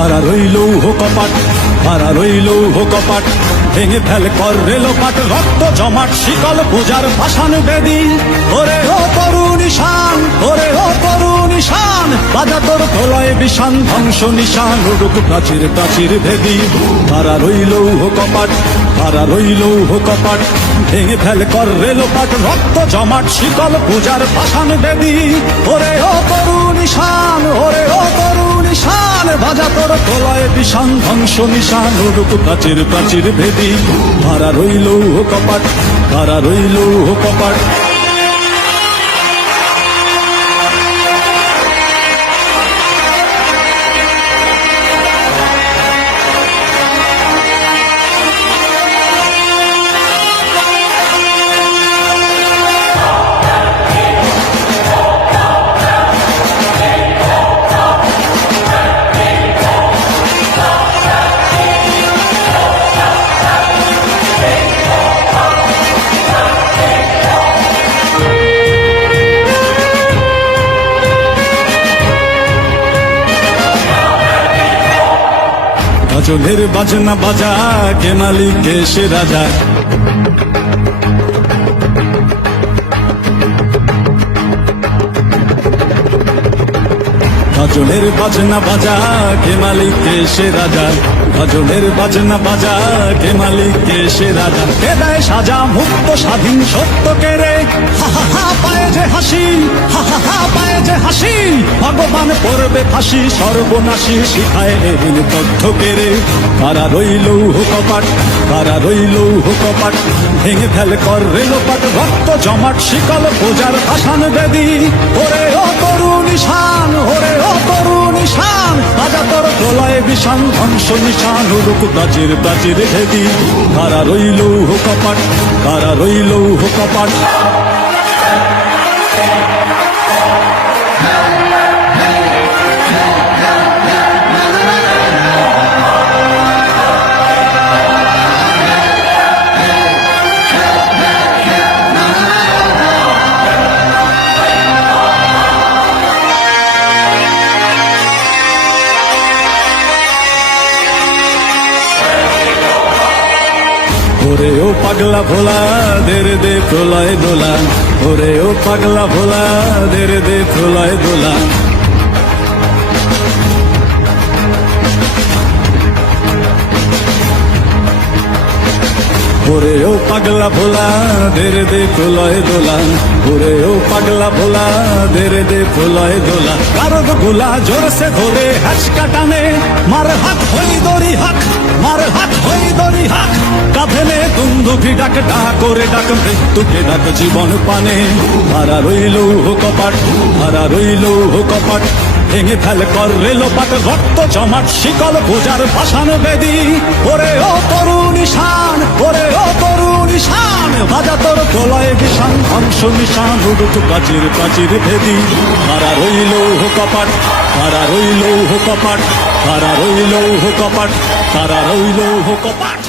হারা রইল কপাট হারা রইল কপাট, ভেঙে ফেল কর রেলোপাট রক্ত জমাট, শিকল পূজার ভাসান বেদি। ওরে ও তরুণ নিশান, ওরে ও তরুণ ঈশান বাজা তোর প্রলয় বিষান, ধ্বংস নিশান, উড়ুক প্রাচীর প্রাচীর ভেদি। হারা রইল কপাট হারা রইল কপাট, ভেঙে ফেল কর রেলোপাট রক্ত জমাট, শিকল পূজার ভাসান বেদি। ওরে ও তরুণ নিশান, ওরে ও তরুণ ঈশান বাজা তোর তলায় বিষান, ধ্বংস নিশান উড়ুক প্রাচীর প্রাচীর ভেদি। ভাড়া রইল হো কপাট ভাড়া রইল হো কপাট। গজলের বাজনা বাজা কে মালিক কে সে রাজা। গজলের বাজনা বাজা কে মালিক কে সে রাজা। গজলের বাজনা বাজা কে মালিক কে সে রাজা। কে দেয় সাজা মুক্ত স্বাধীন সত্য কে রে? হা হা হা, পায়ে যে হাসি, হা হা হা, পায়ে হাসি, ভগবান পড়বে ফাঁসি, সর্বনাশী শিখায় এদিন তথ্য কে রে কারা রইল হুকপাট কারা রইল হুকপাট ভেঙে ফেল কর রেলোপাট রক্ত জমাট, শিকল পূজার ভাসান বেদি। ওরে ও তরুণ ঈশান, ওরে ও তরুণ ঈশান বাজা তোর প্রলয় বিষান, ধ্বংস নিশান, উড়ুক প্রাচীর প্রাচীর ভেদি। কারা রইল হুকপাট কারা রইল হুকপাট ওরে ও পাগলা ভোলা, দেরে দে প্রলয় দোলা। ওরে ও পাগলা ভোলা, দেরে দে প্রলয় দোলা। ওরে ও পাগলা ভোলা, দেরে দে প্রলয় দোলা। ওরে ও পাগলা ভোলা, দেরে দে প্রলয় দোলা। কারও গোলা জোরসে ধরে হাঁচকা টানে মার হাত হই দড়ি হাক, মার হাত হই দড়ি হাক। কাঁধে নে দুন্দুভি ডাক ডাক করে ডাক, মৃত্যুকে ডাক জীবন পানে। হারা রইল হো কপাট হারা রইল হো কপাট। ভেঙে ফেল কর রেলোপাট রক্ত জমাট শিকল পূজার ভাসান বেদি। ওরে ও তরুণ ঈশান, ওরে ও তরুণ ঈশান, বাজা তোর প্রলয় বিষান ধ্বংস নিশান উড়ুক প্রাচীর প্রাচীর ভেদি। হারা রইল হো কপাট হারা রইল হো কপাট হারা রইল হো কপাট হারা রইল হো কপাট।